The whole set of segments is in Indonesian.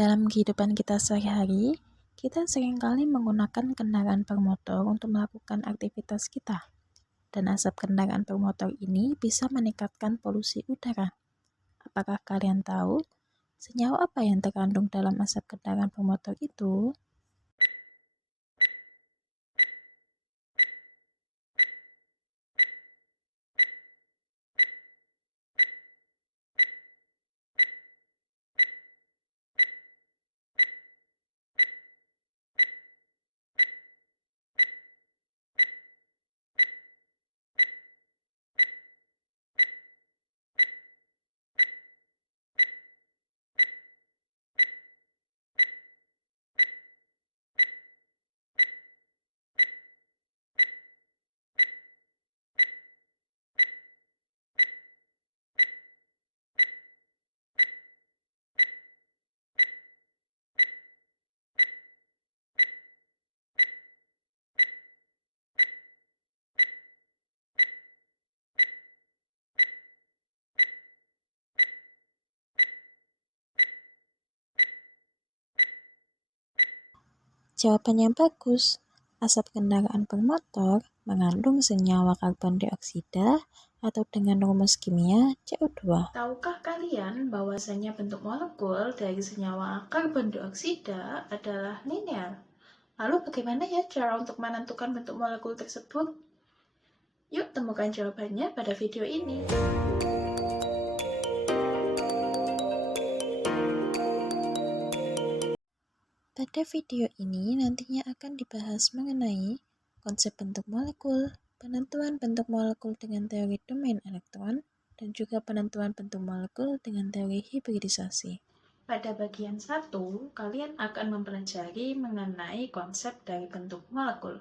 Dalam kehidupan kita sehari-hari, kita seringkali menggunakan kendaraan bermotor untuk melakukan aktivitas kita. Dan asap kendaraan bermotor ini bisa meningkatkan polusi udara. Apakah kalian tahu senyawa apa yang terkandung dalam asap kendaraan bermotor itu? Jawaban yang bagus. Asap kendaraan bermotor mengandung senyawa karbon dioksida atau dengan rumus kimia CO2. Tahukah kalian bahwasanya bentuk molekul dari senyawa karbon dioksida adalah linear? Lalu bagaimana ya cara untuk menentukan bentuk molekul tersebut? Yuk temukan jawabannya pada video ini. Pada video ini nantinya akan dibahas mengenai konsep bentuk molekul, penentuan bentuk molekul dengan teori domain elektron, dan juga penentuan bentuk molekul dengan teori hibridisasi. Pada bagian 1, kalian akan mempelajari mengenai konsep dari bentuk molekul.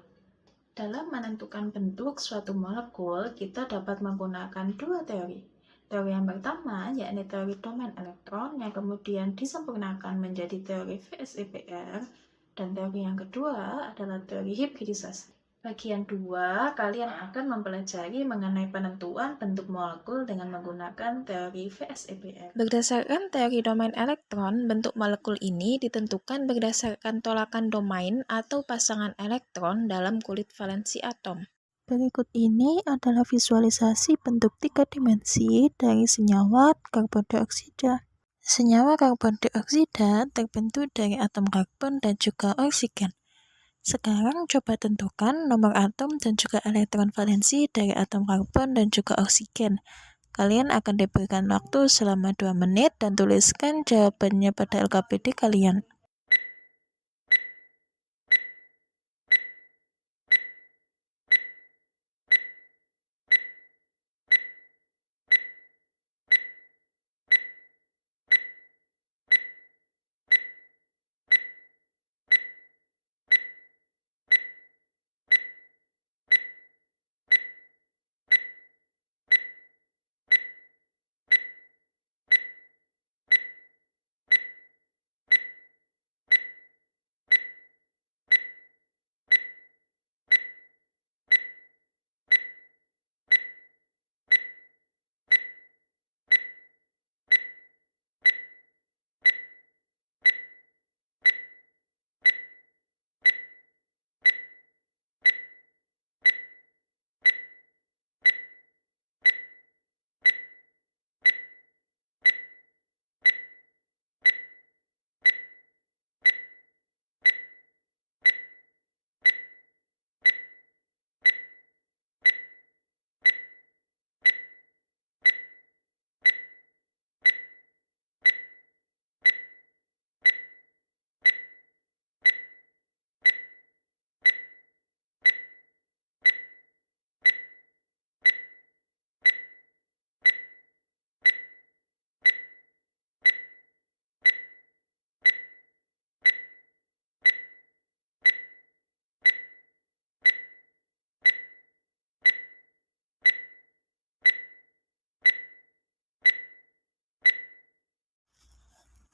Dalam menentukan bentuk suatu molekul, kita dapat menggunakan dua teori. Teori yang pertama yakni teori domain elektron yang kemudian disempurnakan menjadi teori VSEPR, dan teori yang kedua adalah teori hibridisasi. Bagian 2, kalian akan mempelajari mengenai penentuan bentuk molekul dengan menggunakan teori VSEPR. Berdasarkan teori domain elektron, bentuk molekul ini ditentukan berdasarkan tolakan domain atau pasangan elektron dalam kulit valensi atom. Berikut ini adalah visualisasi bentuk 3 dimensi dari senyawa karbon dioksida. Senyawa karbon dioksida terbentuk dari atom karbon dan juga oksigen. Sekarang coba tentukan nomor atom dan juga elektron valensi dari atom karbon dan juga oksigen. Kalian akan diberikan waktu selama 2 menit dan tuliskan jawabannya pada LKPD kalian.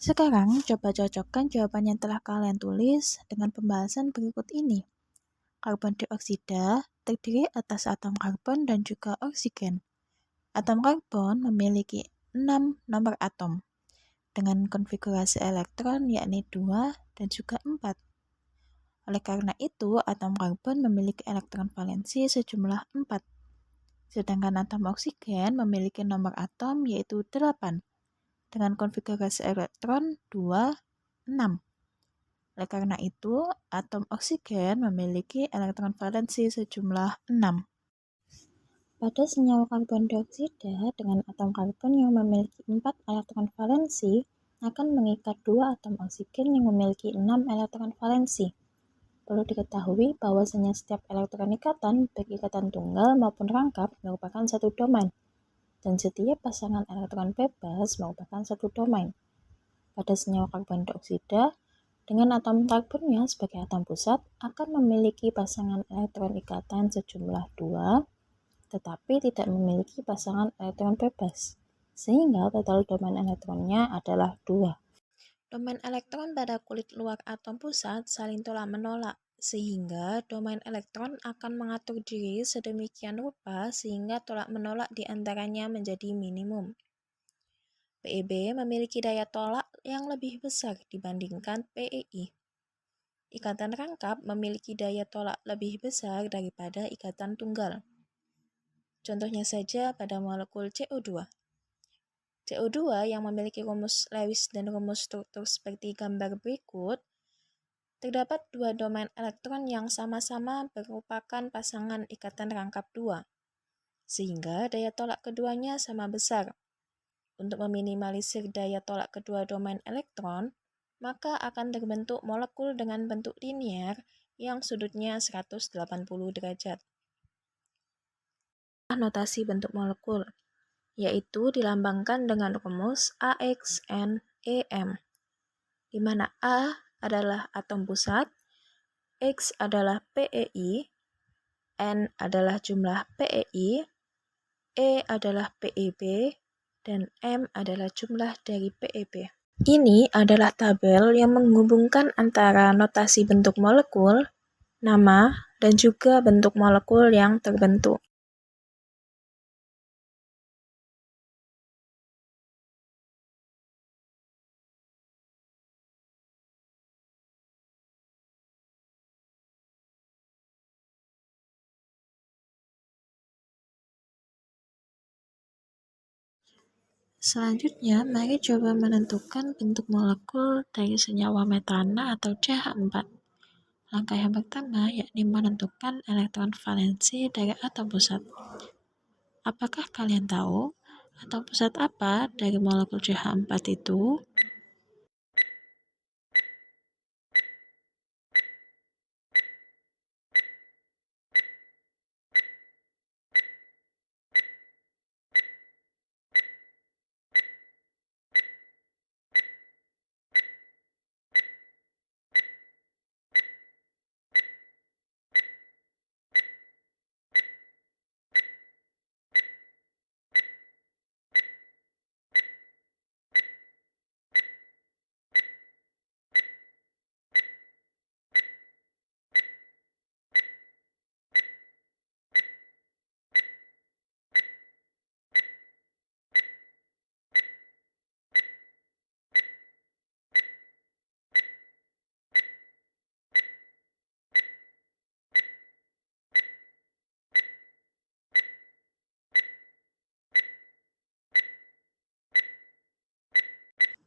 Sekarang coba cocokkan jawaban yang telah kalian tulis dengan pembahasan berikut ini. Karbon dioksida terdiri atas atom karbon dan juga oksigen. Atom karbon memiliki 6 nomor atom. dengan konfigurasi elektron yakni 2 dan juga 4. Oleh karena itu, atom karbon memiliki elektron valensi sejumlah 4. Sedangkan atom oksigen memiliki nomor atom yaitu 8 dengan konfigurasi elektron 2, 6. Oleh karena itu, atom oksigen memiliki elektron valensi sejumlah 6. Pada senyawa karbon dioksida dengan atom karbon yang memiliki 4 elektron valensi akan mengikat 2 atom oksigen yang memiliki 6 elektron valensi. Perlu diketahui bahwasanya setiap elektron ikatan, baik ikatan tunggal maupun rangkap, merupakan satu domain, dan setiap pasangan elektron bebas merupakan satu domain. Pada senyawa karbon dioksida, dengan atom karbonnya sebagai atom pusat akan memiliki pasangan elektron ikatan sejumlah 2, tetapi tidak memiliki pasangan elektron bebas, sehingga total domain elektronnya adalah 2. Domain elektron pada kulit luar atom pusat saling tolak-menolak, sehingga domain elektron akan mengatur diri sedemikian rupa sehingga tolak-menolak di antaranya menjadi minimum. PeB memiliki daya tolak yang lebih besar dibandingkan PeI. Ikatan rangkap memiliki daya tolak lebih besar daripada ikatan tunggal. Contohnya saja pada molekul CO2. CO2 yang memiliki rumus Lewis dan rumus struktur seperti gambar berikut, terdapat 2 domain elektron yang sama-sama merupakan pasangan ikatan rangkap 2, sehingga daya tolak keduanya sama besar. Untuk meminimalisir daya tolak kedua domain elektron, maka akan terbentuk molekul dengan bentuk linier yang sudutnya 180 derajat. Notasi bentuk molekul, yaitu dilambangkan dengan rumus AXNEM, di mana A adalah atom pusat, X adalah PeI, N adalah jumlah PeI, E adalah PeB, dan M adalah jumlah dari PeB. Ini adalah tabel yang menghubungkan antara notasi bentuk molekul, nama, dan juga bentuk molekul yang terbentuk. Selanjutnya, mari coba menentukan bentuk molekul dari senyawa metana atau CH4. Langkah yang pertama yakni menentukan elektron valensi dari atom pusat. Apakah kalian tahu atom pusat apa dari molekul CH4 itu?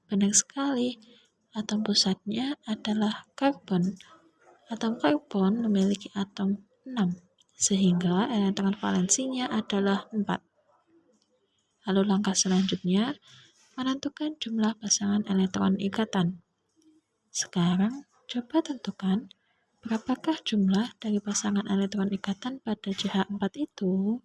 Benar sekali, atom pusatnya adalah karbon. Atom karbon memiliki atom 6, sehingga elektron valensinya adalah 4. Lalu langkah selanjutnya, menentukan jumlah pasangan elektron ikatan. Sekarang, coba tentukan berapakah jumlah dari pasangan elektron ikatan pada CH4 itu?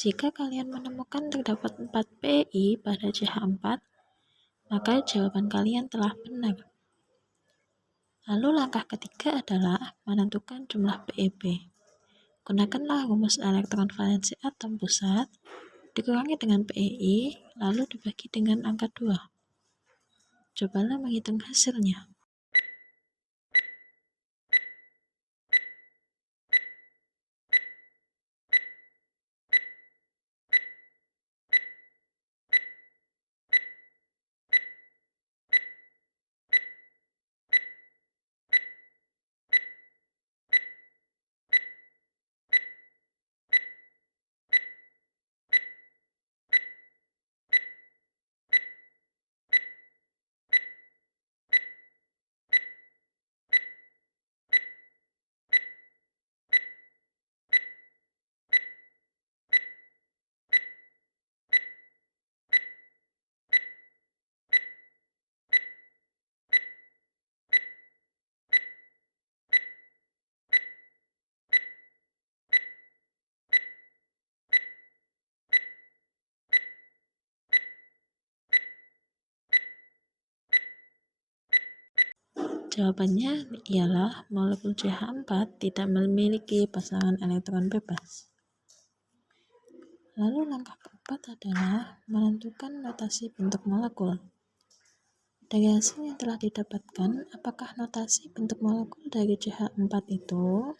Jika kalian menemukan terdapat 4 PEI pada CH4, maka jawaban kalian telah benar. Lalu langkah ketiga adalah menentukan jumlah PeB. Gunakanlah rumus elektron valensi atom pusat, dikurangi dengan PeI, lalu dibagi dengan angka 2. Cobalah menghitung hasilnya. Jawabannya ialah molekul CH4 tidak memiliki pasangan elektron bebas. Lalu langkah keempat adalah menentukan notasi bentuk molekul. Dari hasil yang telah didapatkan, apakah notasi bentuk molekul dari CH4 itu?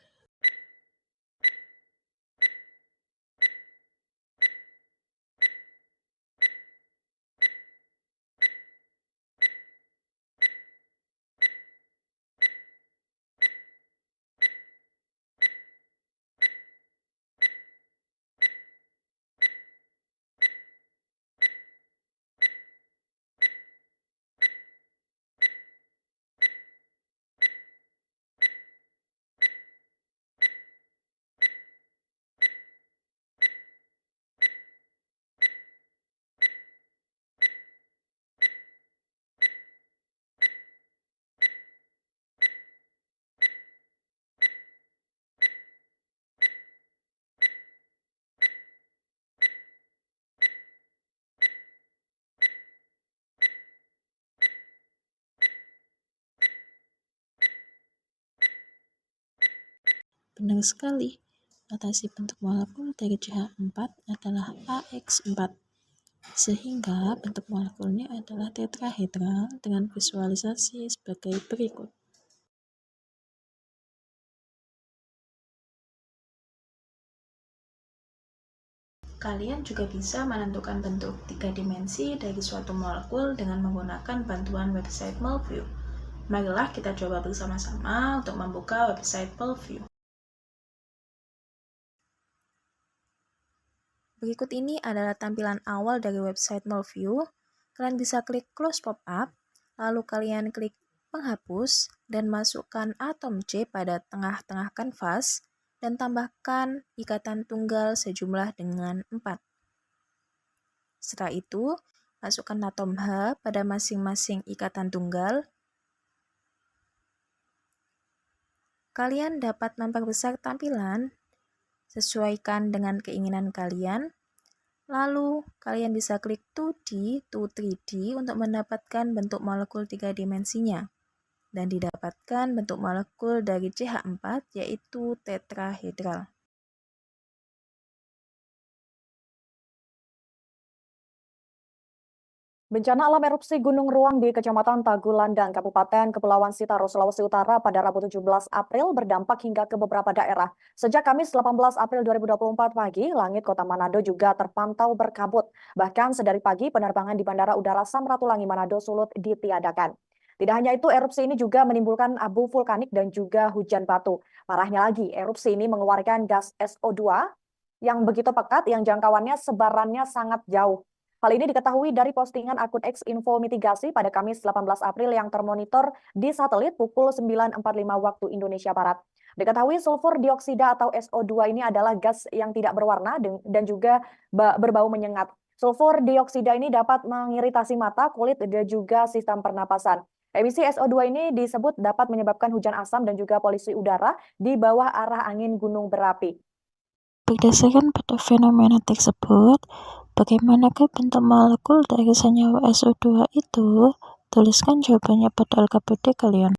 Benar sekali, notasi bentuk molekul dari CH4 adalah AX4, sehingga bentuk molekulnya adalah tetrahedral dengan visualisasi sebagai berikut. Kalian juga bisa menentukan bentuk 3 dimensi dari suatu molekul dengan menggunakan bantuan website MolView. Marilah kita coba bersama-sama untuk membuka website MolView. Berikut ini adalah tampilan awal dari website MolView. Kalian bisa klik close pop-up, lalu kalian klik penghapus, dan masukkan atom C pada tengah-tengah kanvas, dan tambahkan ikatan tunggal sejumlah dengan 4. Setelah itu, masukkan atom H pada masing-masing ikatan tunggal. Kalian dapat memperbesar tampilan, sesuaikan dengan keinginan kalian. Lalu, kalian bisa klik 2D to 3D untuk mendapatkan bentuk molekul 3 dimensinya. Dan didapatkan bentuk molekul dari CH4 yaitu tetrahedral. Bencana alam erupsi Gunung Ruang di Kecamatan Tagulandang, Kabupaten Kepulauan Sitaro, Sulawesi Utara pada Rabu 17 April berdampak hingga ke beberapa daerah. Sejak Kamis 18 April 2024 pagi, langit kota Manado juga terpantau berkabut. Bahkan sedari pagi, penerbangan di Bandara Udara Samratulangi Manado Sulut ditiadakan. Tidak hanya itu, erupsi ini juga menimbulkan abu vulkanik dan juga hujan batu. Parahnya lagi, erupsi ini mengeluarkan gas SO2 yang begitu pekat yang jangkauannya sebarannya sangat jauh. Hal ini diketahui dari postingan akun X Info Mitigasi pada Kamis 18 April yang termonitor di satelit pukul 9.45 waktu Indonesia Barat. Diketahui sulfur dioksida atau SO2 ini adalah gas yang tidak berwarna dan juga berbau menyengat. Sulfur dioksida ini dapat mengiritasi mata, kulit, dan juga sistem pernapasan. Emisi SO2 ini disebut dapat menyebabkan hujan asam dan juga polusi udara di bawah arah angin gunung berapi. Berdasarkan pada fenomena tersebut, bagaimanakah bentuk molekul dari senyawa SO2 itu? Tuliskan jawabannya pada LKPD kalian.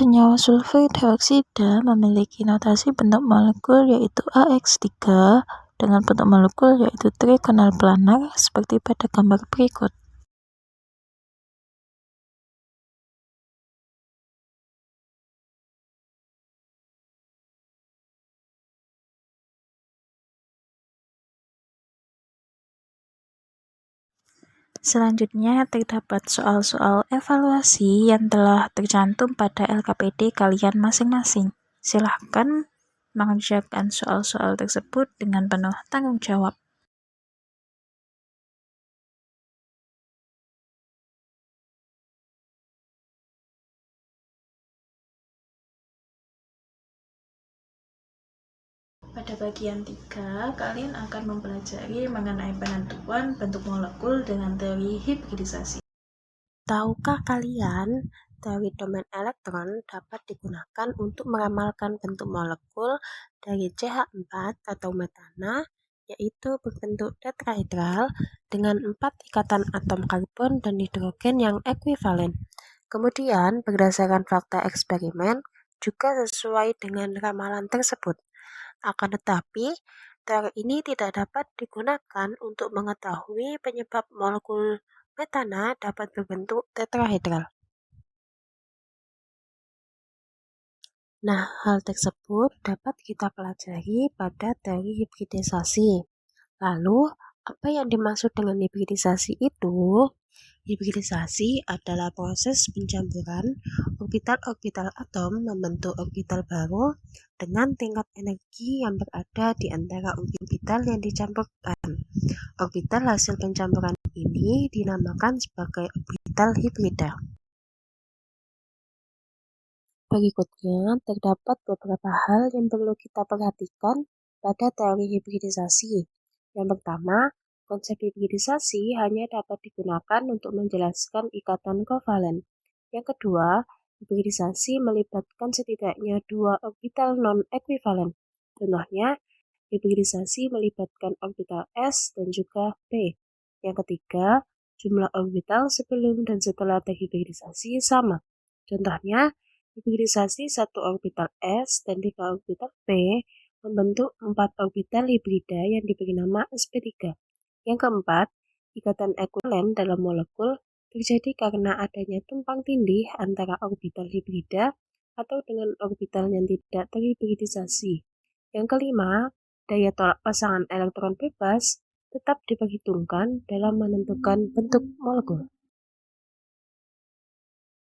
Senyawa sulfur dioksida memiliki notasi bentuk molekul yaitu AX3 dengan bentuk molekul yaitu trigonal planar seperti pada gambar berikut. Selanjutnya terdapat soal-soal evaluasi yang telah tercantum pada LKPD kalian masing-masing. Silahkan mengerjakan soal-soal tersebut dengan penuh tanggung jawab. Pada bagian 3, kalian akan mempelajari mengenai penentuan bentuk molekul dengan teori hibridisasi. Tahukah kalian, teori domain elektron dapat digunakan untuk meramalkan bentuk molekul dari CH4 atau metana, yaitu berbentuk tetrahedral dengan 4 ikatan atom karbon dan hidrogen yang ekuivalen. Kemudian, berdasarkan fakta eksperimen, juga sesuai dengan ramalan tersebut. Akan tetapi, teori ini tidak dapat digunakan untuk mengetahui penyebab molekul metana dapat berbentuk tetrahedral. Nah, hal tersebut dapat kita pelajari pada teori hibridisasi. Lalu, apa yang dimaksud dengan hibridisasi itu? Hibridisasi adalah proses pencampuran orbital-orbital atom membentuk orbital baru dengan tingkat energi yang berada di antara orbital yang dicampurkan. Orbital hasil pencampuran ini dinamakan sebagai orbital hibrida. Berikutnya, terdapat beberapa hal yang perlu kita perhatikan pada teori hibridisasi. Yang pertama, konsep hibridisasi hanya dapat digunakan untuk menjelaskan ikatan kovalen. Yang kedua, hibridisasi melibatkan setidaknya dua orbital non-ekuivalen. Contohnya, hibridisasi melibatkan orbital S dan juga P. Yang ketiga, jumlah orbital sebelum dan setelah terhibridisasi sama. Contohnya, hibridisasi satu orbital S dan 3 orbital P membentuk 4 orbital hibrida yang diberi nama sp3. Yang keempat, ikatan ekuivalen dalam molekul terjadi karena adanya tumpang tindih antara orbital hibrida atau dengan orbital yang tidak terhibridisasi. Yang kelima, daya tolak pasangan elektron bebas tetap diperhitungkan dalam menentukan bentuk molekul.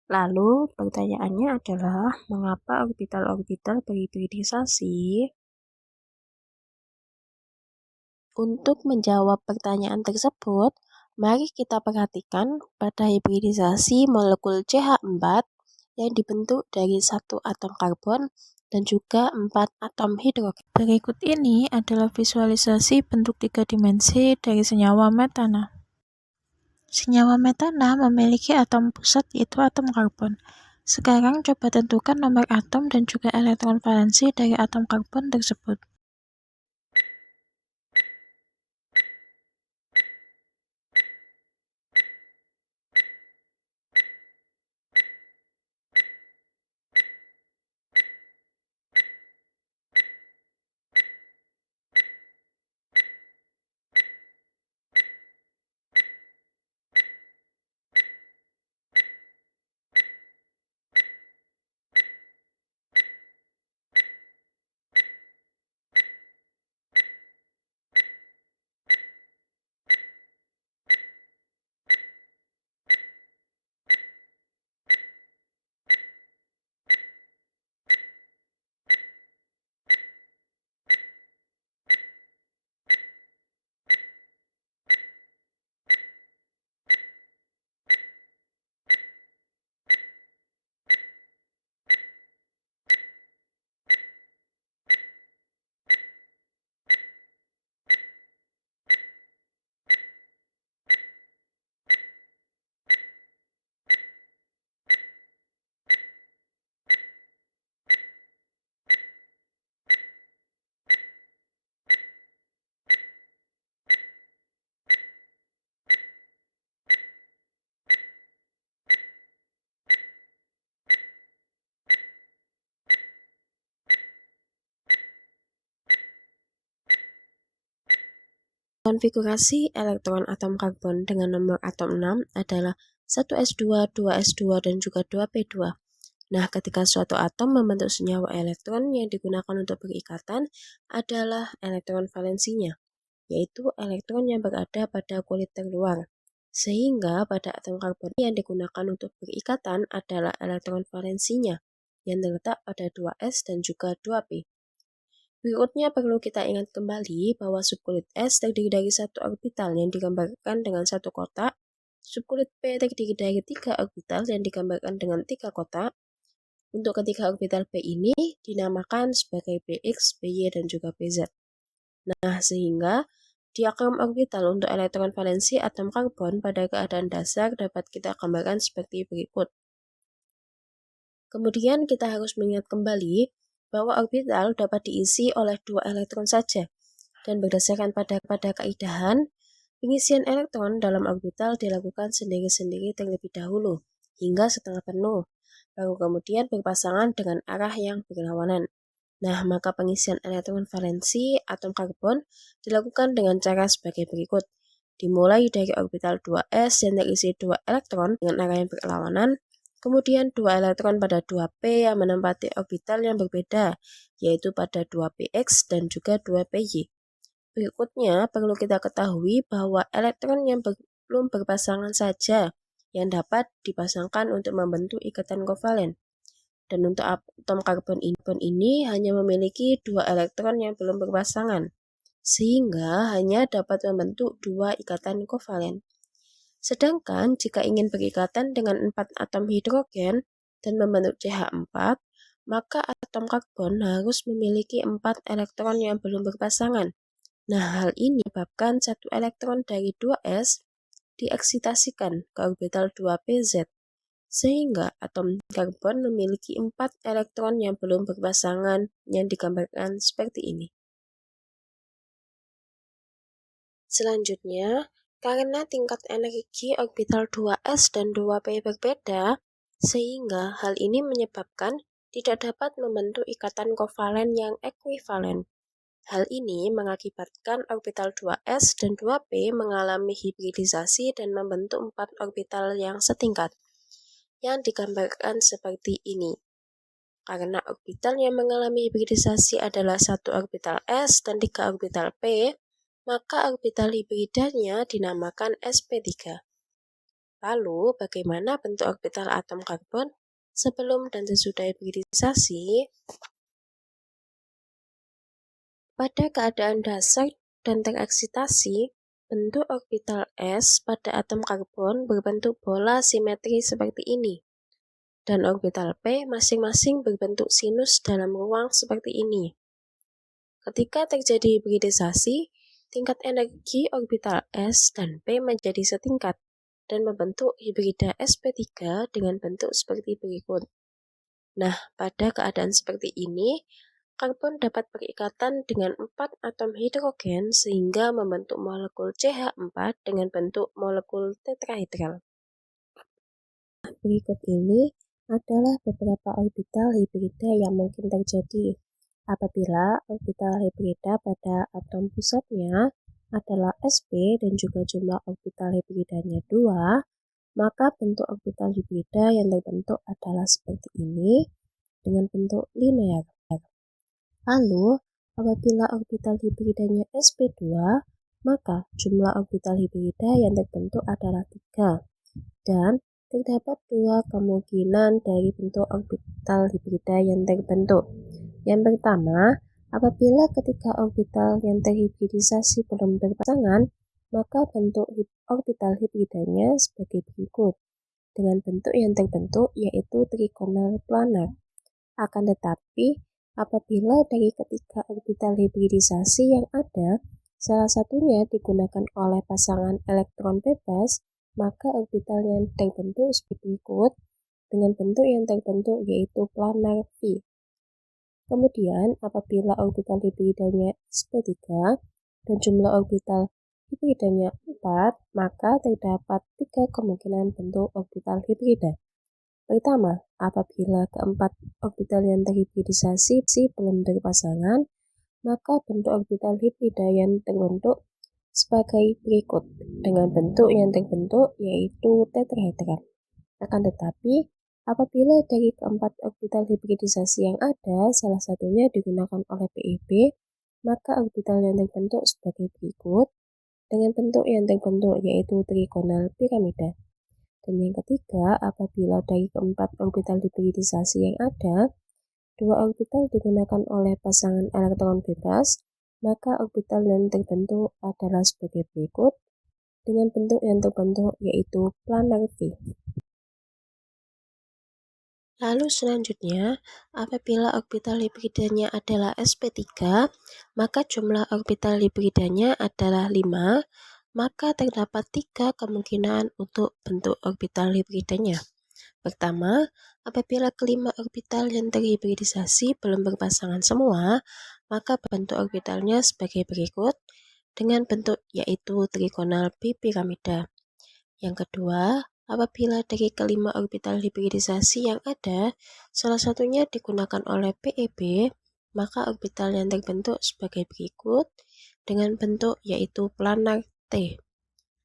Lalu, pertanyaannya adalah, mengapa orbital-orbital berhibridisasi? Untuk menjawab pertanyaan tersebut, mari kita perhatikan pada hibridisasi molekul CH4 yang dibentuk dari 1 atom karbon dan juga 4 atom hidrogen. Berikut ini adalah visualisasi bentuk 3 dimensi dari senyawa metana. Senyawa metana memiliki atom pusat yaitu atom karbon. Sekarang coba tentukan nomor atom dan juga elektron valensi dari atom karbon tersebut. Konfigurasi elektron atom karbon dengan nomor atom 6 adalah 1s2, 2s2, dan juga 2p2. Nah, ketika suatu atom membentuk senyawa elektron yang digunakan untuk berikatan adalah elektron valensinya, yaitu elektron yang berada pada kulit terluar. Sehingga pada atom karbon yang digunakan untuk berikatan adalah elektron valensinya, yang terletak pada 2s dan juga 2p. Berikutnya perlu kita ingat kembali bahwa subkulit S terdiri dari satu orbital yang digambarkan dengan satu kotak, subkulit P terdiri dari 3 orbital yang digambarkan dengan 3 kotak. Untuk ketiga orbital P ini dinamakan sebagai Px, Py, dan juga Pz. Nah, sehingga diagram orbital untuk elektron valensi atom karbon pada keadaan dasar dapat kita gambarkan seperti berikut. Kemudian kita harus mengingat kembali bahwa orbital dapat diisi oleh 2 elektron saja, dan berdasarkan pada kaidahan, pengisian elektron dalam orbital dilakukan sendiri-sendiri terlebih dahulu, hingga setengah penuh, baru kemudian berpasangan dengan arah yang berlawanan. Nah, maka pengisian elektron valensi atom karbon dilakukan dengan cara sebagai berikut. Dimulai dari orbital 2s yang terisi 2 elektron dengan arah yang berlawanan, kemudian 2 elektron pada 2p yang menempati orbital yang berbeda, yaitu pada 2px dan juga 2py. Berikutnya, perlu kita ketahui bahwa elektron yang belum berpasangan saja yang dapat dipasangkan untuk membentuk ikatan kovalen. Dan untuk atom karbon ini hanya memiliki 2 elektron yang belum berpasangan, sehingga hanya dapat membentuk 2 ikatan kovalen. Sedangkan jika ingin berikatan dengan 4 atom hidrogen dan membentuk CH4, maka atom karbon harus memiliki 4 elektron yang belum berpasangan. Nah, hal ini menyebabkan 1 elektron dari 2s dieksitasikan ke orbital 2pz, sehingga atom karbon memiliki 4 elektron yang belum berpasangan yang digambarkan seperti ini. Selanjutnya, karena tingkat energi orbital 2s dan 2p berbeda, sehingga hal ini menyebabkan tidak dapat membentuk ikatan kovalen yang ekuivalen. Hal ini mengakibatkan orbital 2s dan 2p mengalami hibridisasi dan membentuk 4 orbital yang setingkat, yang digambarkan seperti ini. Karena orbital yang mengalami hibridisasi adalah 1 orbital s dan 3 orbital p, maka orbital hibridanya dinamakan sp3. Lalu, bagaimana bentuk orbital atom karbon sebelum dan sesudah hibridisasi? Pada keadaan dasar dan tereksitasi, bentuk orbital S pada atom karbon berbentuk bola simetri seperti ini, dan orbital P masing-masing berbentuk sinus dalam ruang seperti ini. Ketika terjadi hibridisasi, tingkat energi orbital S dan P menjadi setingkat dan membentuk hibrida sp3 dengan bentuk seperti berikut. Nah, pada keadaan seperti ini, karbon dapat berikatan dengan 4 atom hidrogen sehingga membentuk molekul CH4 dengan bentuk molekul tetrahedral. Berikut ini adalah beberapa orbital hibrida yang mungkin terjadi. Apabila orbital hibrida pada atom pusatnya adalah sp dan juga jumlah orbital hibridanya 2, maka bentuk orbital hibrida yang terbentuk adalah seperti ini dengan bentuk linear. Lalu, apabila orbital hibridanya sp2, maka jumlah orbital hibrida yang terbentuk adalah 3. Dan terdapat 2 kemungkinan dari bentuk orbital hibrida yang terbentuk. Yang pertama, apabila ketika orbital yang terhibridisasi belum berpasangan, maka bentuk orbital hibridanya sebagai berikut, dengan bentuk yang terbentuk yaitu trigonal planar. Akan tetapi, apabila dari ketiga orbital hibridisasi yang ada, salah satunya digunakan oleh pasangan elektron bebas, maka orbital yang terbentuk seperti berikut, dengan bentuk yang terbentuk yaitu planar V. Kemudian, apabila orbital hibridanya sp3 dan jumlah orbital hibridanya 4, maka terdapat 3 kemungkinan bentuk orbital hibrida. Pertama, apabila keempat orbital yang terhibridisasi belum berpasangan, maka bentuk orbital hibrida yang terbentuk sebagai berikut dengan bentuk yang terbentuk yaitu tetrahedron. Akan tetapi, apabila dari keempat orbital hibridisasi yang ada, salah satunya digunakan oleh PEB, maka orbital yang terbentuk sebagai berikut dengan bentuk yang terbentuk yaitu trigonal piramida. Dan yang ketiga, apabila dari keempat orbital hibridisasi yang ada, dua orbital digunakan oleh pasangan elektron bebas, maka orbital yang terbentuk adalah sebagai berikut dengan bentuk yang terbentuk yaitu planar V. Lalu selanjutnya, apabila orbital hibridanya adalah sp3, maka jumlah orbital hibridanya adalah 5, maka terdapat 3 kemungkinan untuk bentuk orbital hibridanya. Pertama, apabila kelima orbital yang terhibridisasi belum berpasangan semua, maka bentuk orbitalnya sebagai berikut dengan bentuk yaitu trigonal bipiramida. Yang kedua, apabila dari kelima orbital hibridisasi yang ada, salah satunya digunakan oleh PEB, maka orbital yang terbentuk sebagai berikut dengan bentuk yaitu planar T.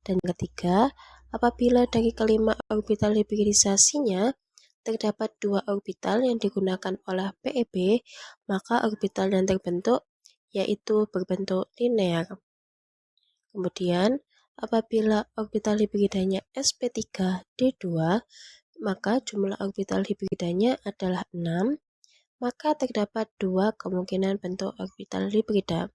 Dan ketiga, apabila dari kelima orbital hibridisasinya terdapat dua orbital yang digunakan oleh PEB, maka orbital yang terbentuk yaitu berbentuk linear. Kemudian, apabila orbital hibridanya sp3d2, maka jumlah orbital hibridanya adalah 6, maka terdapat dua kemungkinan bentuk orbital hibrida.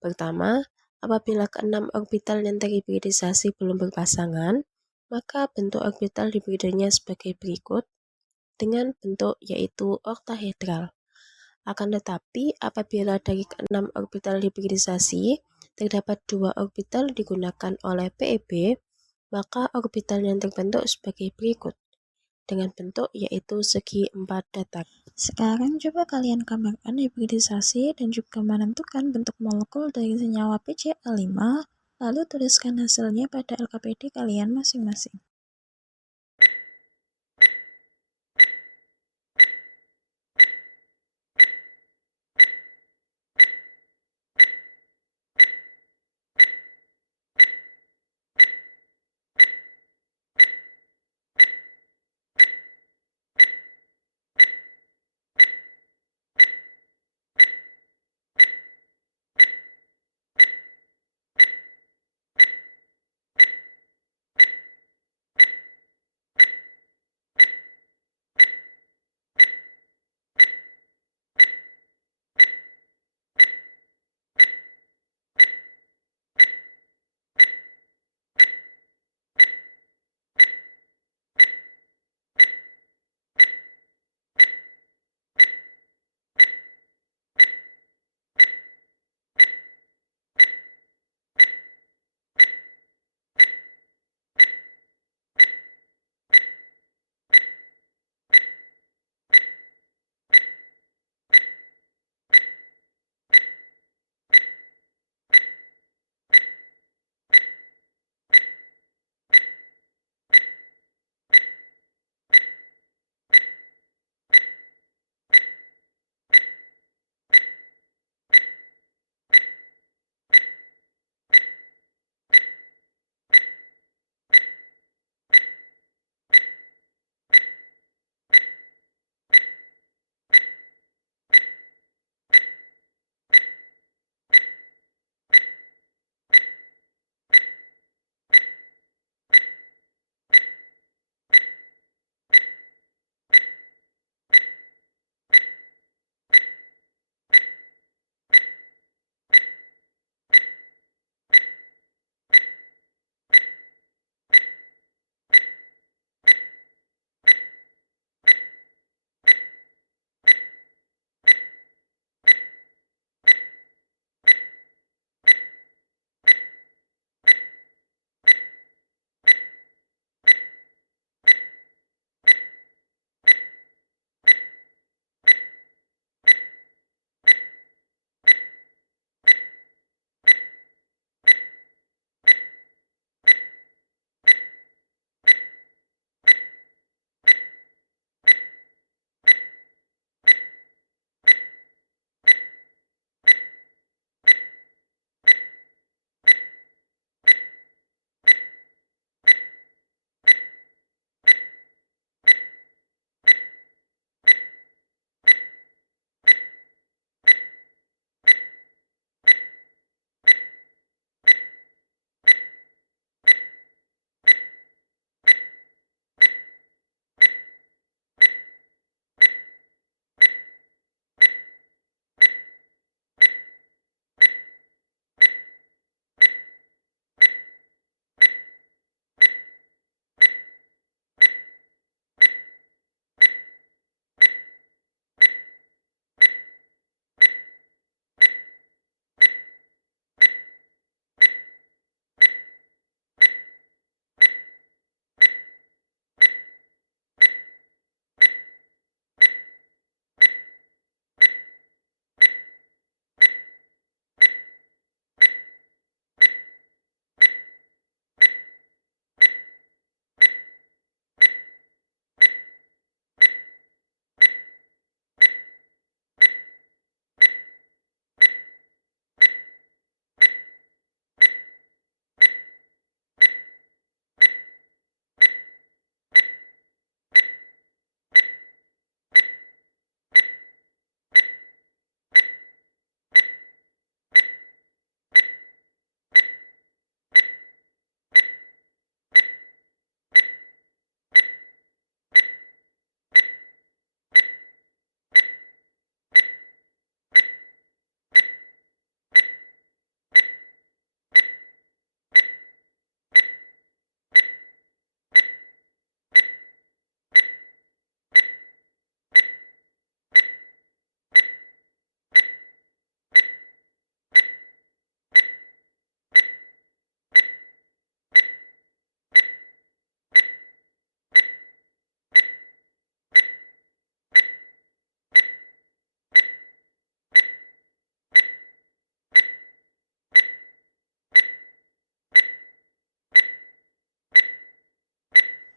Pertama, apabila keenam orbital yang terhibridisasi belum berpasangan, maka bentuk orbital hibridanya sebagai berikut dengan bentuk yaitu oktahedral. Akan tetapi, apabila dari keenam orbital hibridisasi terdapat dua orbital digunakan oleh PEB, maka orbital yang terbentuk sebagai berikut dengan bentuk yaitu segi 4 datar. Sekarang coba kalian gambarkan hibridisasi dan juga menentukan bentuk molekul dari senyawa PCl5, lalu tuliskan hasilnya pada LKPD kalian masing-masing.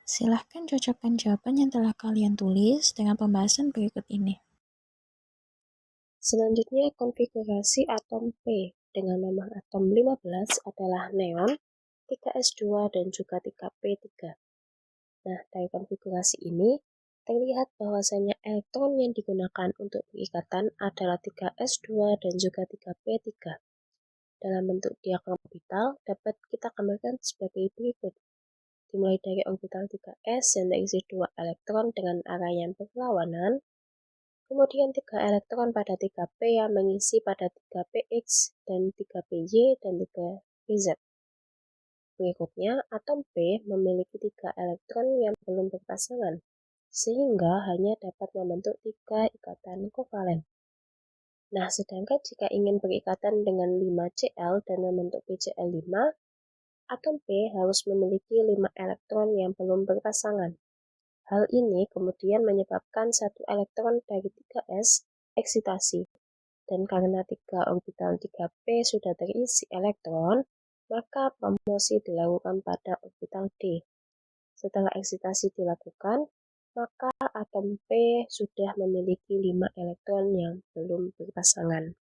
Silahkan cocokkan jawaban yang telah kalian tulis dengan pembahasan berikut ini. Selanjutnya, konfigurasi atom P dengan nomor atom 15 adalah neon, 3s2 dan juga 3p3. Nah, dari konfigurasi ini, terlihat bahwasanya elektron yang digunakan untuk berikatan adalah 3s2 dan juga 3p3. Dalam bentuk diagram orbital dapat kita gambarkan sebagai berikut. Dimulai dari orbital 3s yang terisi 2 elektron dengan arah yang berlawanan, kemudian 3 elektron pada 3p yang mengisi pada 3px dan 3py dan 3pz. Berikutnya, atom P memiliki 3 elektron yang belum berpasangan, sehingga hanya dapat membentuk 3 ikatan kovalen. Nah, sedangkan jika ingin berikatan dengan 5Cl dan membentuk PCl5, atom P harus memiliki 5 elektron yang belum berpasangan. Hal ini kemudian menyebabkan 1 elektron dari 3s eksitasi. Dan karena 3 orbital 3p sudah terisi elektron, maka promosi dilakukan pada orbital D. Setelah eksitasi dilakukan, maka atom P sudah memiliki 5 elektron yang belum berpasangan.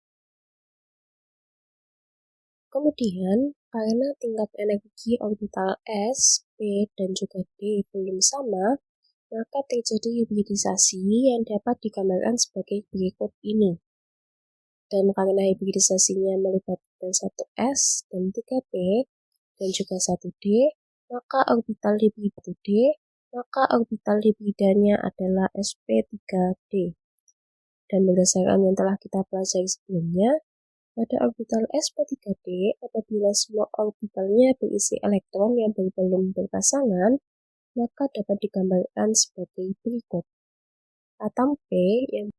Kemudian, karena tingkat energi orbital S, P, dan juga D belum sama, maka terjadi hibridisasi yang dapat digambarkan sebagai berikut ini. Dan karena hibridisasinya melibatkan 1s dan 3p dan juga 1d, maka orbital hibrid 1d, maka orbital hibridanya adalah sp3d. Dan berdasarkan yang telah kita pelajari sebelumnya, pada orbital sp3d, apabila semua orbitalnya berisi elektron yang belum berpasangan, maka dapat digambarkan sebagai berikut. Atom P yang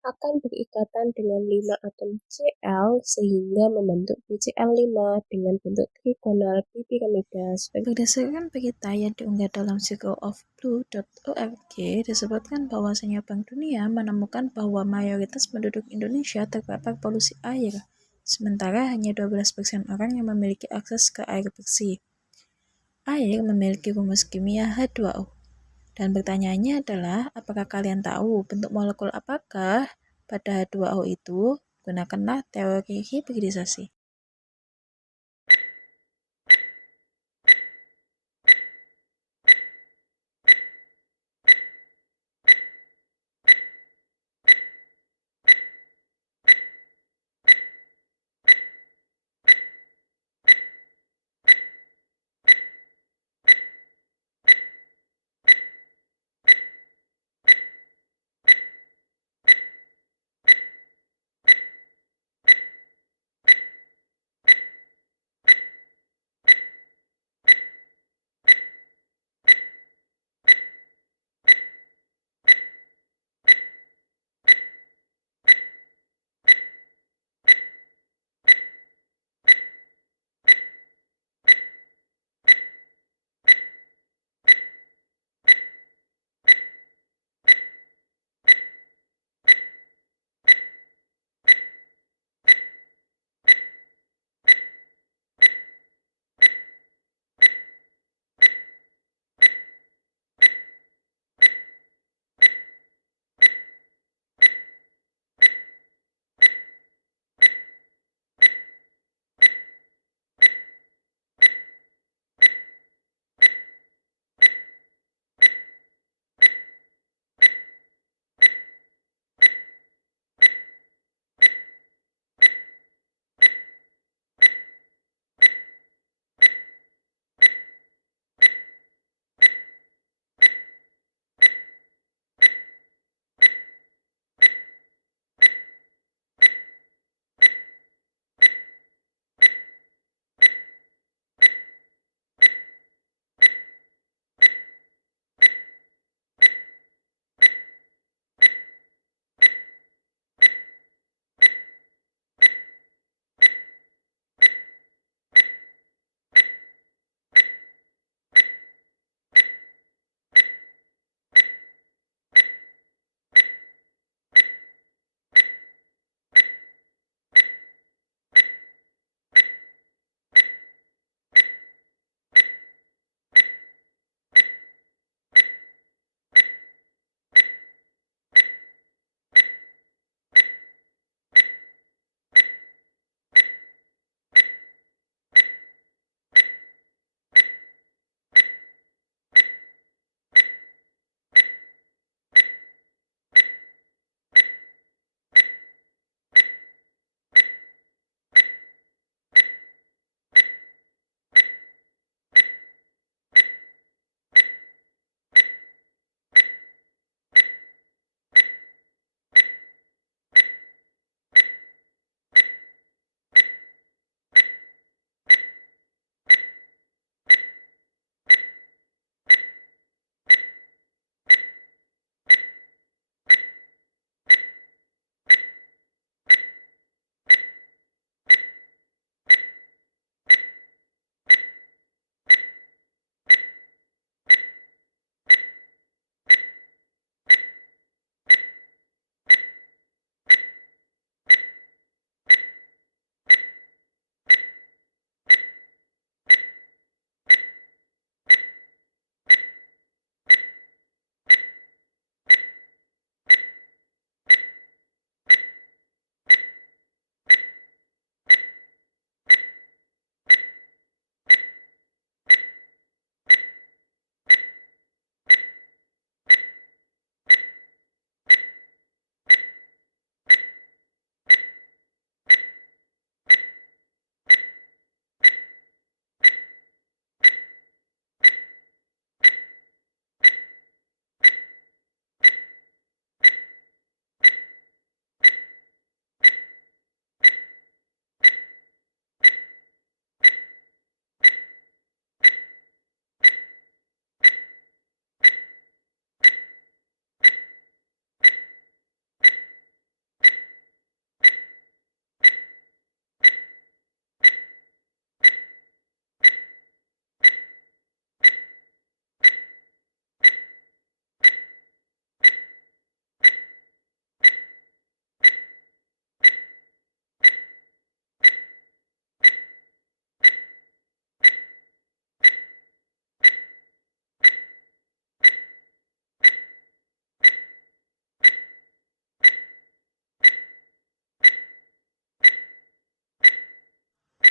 akan berikatan dengan 5 atom Cl sehingga membentuk PCl5 dengan bentuk trigonal piramida. Berdasarkan berita yang diunggah dalam circleofblue.org, disebutkan bahwasanya Bank Dunia menemukan bahwa mayoritas penduduk Indonesia terpapar polusi air, sementara hanya 12% orang yang memiliki akses ke air bersih. Air memiliki rumus kimia H2O. Dan pertanyaannya adalah, apakah kalian tahu bentuk molekul apakah pada H2O itu? Gunakanlah teori hibridisasi.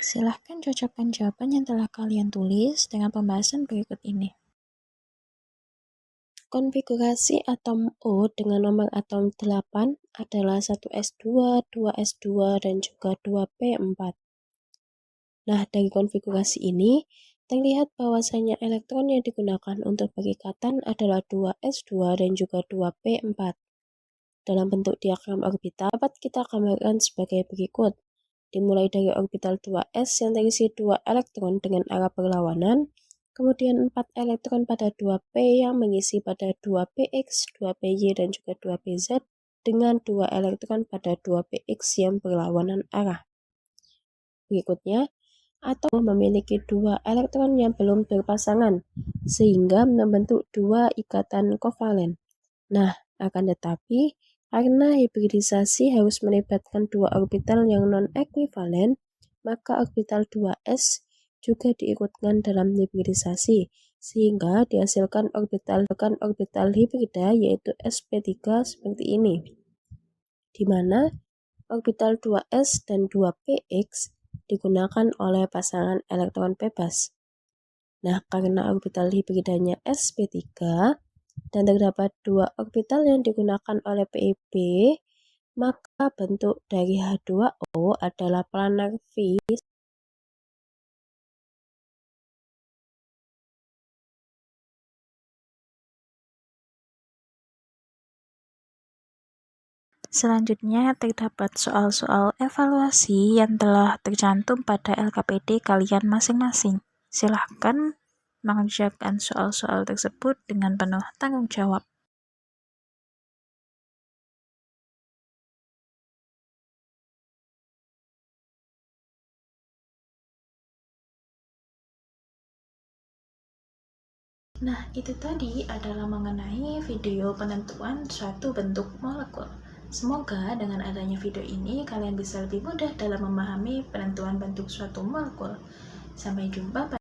Silahkan cocokkan jawaban yang telah kalian tulis dengan pembahasan berikut ini. Konfigurasi atom O dengan nomor atom 8 adalah 1s2, 2s2, dan juga 2p4. Nah, dari konfigurasi ini, terlihat bahwasanya elektron yang digunakan untuk perikatan adalah 2s2 dan juga 2p4. Dalam bentuk diagram orbital dapat kita gambarkan sebagai berikut. Dimulai dari orbital 2s yang terisi 2 elektron dengan arah berlawanan, kemudian 4 elektron pada 2p yang mengisi pada 2px, 2py, dan juga 2pz dengan 2 elektron pada 2px yang berlawanan arah. Berikutnya, atom memiliki 2 elektron yang belum berpasangan, sehingga membentuk 2 ikatan kovalen. Nah, akan tetapi, karena hibridisasi harus melibatkan 2 orbital yang non-ekuivalen, maka orbital 2s juga diikutkan dalam hibridisasi, sehingga dihasilkan orbital hibrida yaitu sp3 seperti ini, di mana orbital 2s dan 2px digunakan oleh pasangan elektron bebas. Nah, karena orbital hibridanya sp3 dan terdapat 2 orbital yang digunakan oleh PIB, maka bentuk dari H2O adalah planar V. Selanjutnya, terdapat soal-soal evaluasi yang telah tercantum pada LKPD kalian masing-masing. Silahkan mengerjakan soal-soal tersebut dengan penuh tanggung jawab. Nah, itu tadi adalah mengenai video penentuan suatu bentuk molekul. Semoga dengan adanya video ini kalian bisa lebih mudah dalam memahami penentuan bentuk suatu molekul. Sampai jumpa pada